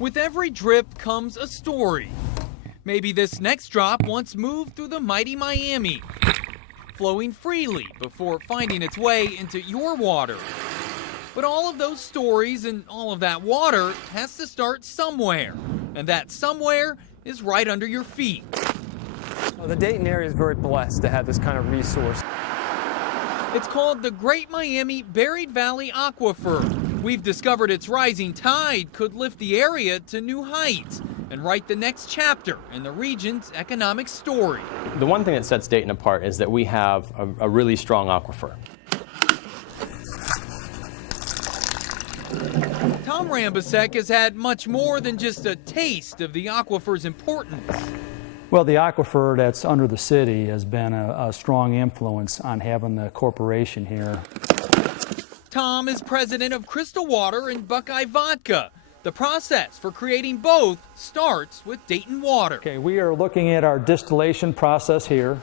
With every drip comes a story. Maybe this next drop once moved through the mighty Miami, flowing freely before finding its way into your water. But all of those stories and all of that water has to start somewhere, and that somewhere is right under your feet. Well, the Dayton area is very blessed to have this kind of resource. It's called the Great Miami Buried Valley Aquifer. We've discovered its rising tide could lift the area to new heights and write the next chapter in the region's economic story. The one thing that sets Dayton apart is that we have a really strong aquifer. Tom Rambisek has had much more than just a taste of the aquifer's importance. Well, the aquifer that's under the city has been a strong influence on having the corporation here. Tom is president of Crystal Water and Buckeye Vodka. The process for creating both starts with Dayton water. Okay, we are looking at our distillation process here.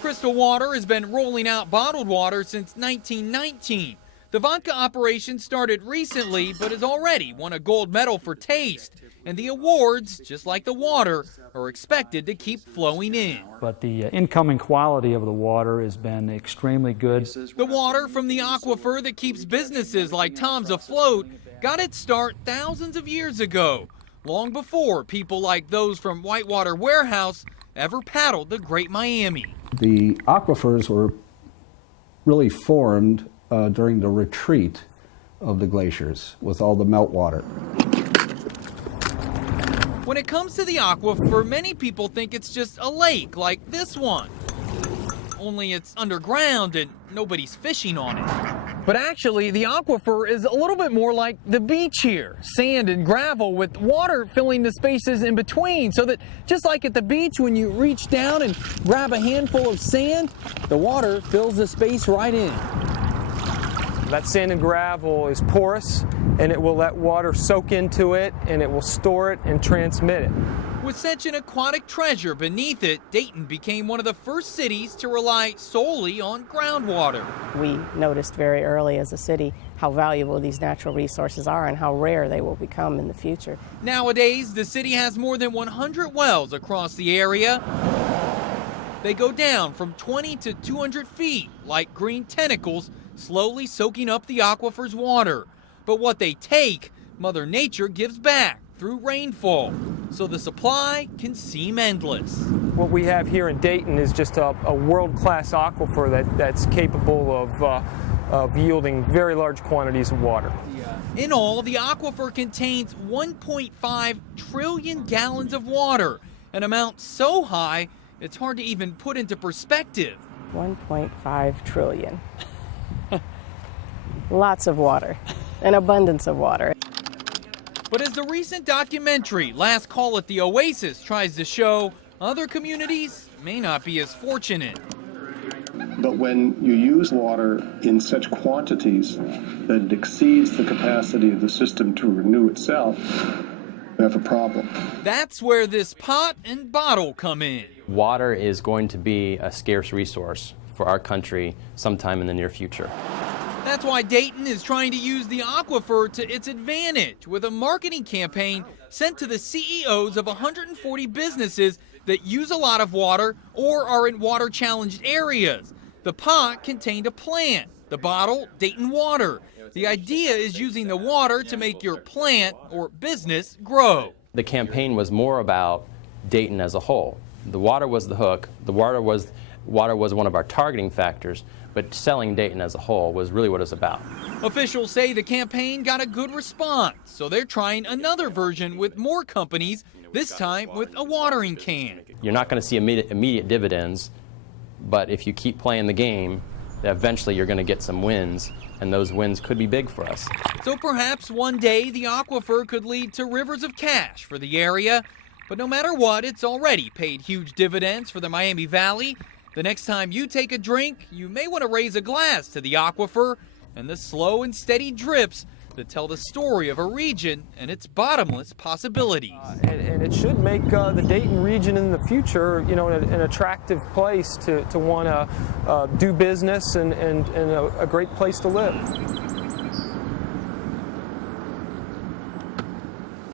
Crystal Water has been rolling out bottled water since 1919. The vodka operation started recently, but has already won a gold medal for taste. And the awards, just like the water, are expected to keep flowing in. But the incoming quality of the water has been extremely good. The water from the aquifer that keeps businesses like Tom's afloat got its start thousands of years ago, long before people like those from Whitewater Warehouse ever paddled the Great Miami. The aquifers were really formed during the retreat of the glaciers with all the meltwater. When it comes to the aquifer, many people think it's just a lake like this one. Only it's underground and nobody's fishing on it. But actually, the aquifer is a little bit more like the beach here. Sand and gravel with water filling the spaces in between, so that just like at the beach when you reach down and grab a handful of sand, the water fills the space right in. That sand and gravel is porous, and it will let water soak into it, and it will store it and transmit it. With such an aquatic treasure beneath it, Dayton became one of the first cities to rely solely on groundwater. We noticed very early as a city how valuable these natural resources are and how rare they will become in the future. Nowadays, the city has more than 100 wells across the area. They go down from 20 to 200 feet, like green tentacles, slowly soaking up the aquifer's water. But what they take, Mother Nature gives back through rainfall, so the supply can seem endless. What we have here in Dayton is just a world-class aquifer that's capable of yielding very large quantities of water. In all, the aquifer contains 1.5 trillion gallons of water, an amount so high it's hard to even put into perspective. 1.5 trillion. Lots of water, an abundance of water. But as the recent documentary, Last Call at the Oasis, tries to show, other communities may not be as fortunate. But when you use water in such quantities that it exceeds the capacity of the system to renew itself, we have a problem. That's where this pot and bottle come in. Water is going to be a scarce resource for our country sometime in the near future. That's why Dayton is trying to use the aquifer to its advantage with a marketing campaign sent to the CEOs of 140 businesses that use a lot of water or are in water-challenged areas. The pot contained a plant, the bottle, Dayton water. The idea is using the water to make your plant or business grow. The campaign was more about Dayton as a whole. The water was the hook, the water was one of our targeting factors, but selling Dayton as a whole was really what it's about. Officials say the campaign got a good response, so they're trying another version with more companies, this time with a watering can. You're not going to see immediate dividends, but if you keep playing the game, eventually you're going to get some wins, and those wins could be big for us. So perhaps one day the aquifer could lead to rivers of cash for the area, but no matter what, it's already paid huge dividends for the Miami Valley. The next time you take a drink, you may want to raise a glass to the aquifer and the slow and steady drips that tell the story of a region and its bottomless possibilities. And it should make the Dayton region in the future, you know, an attractive place to want to do business and a great place to live.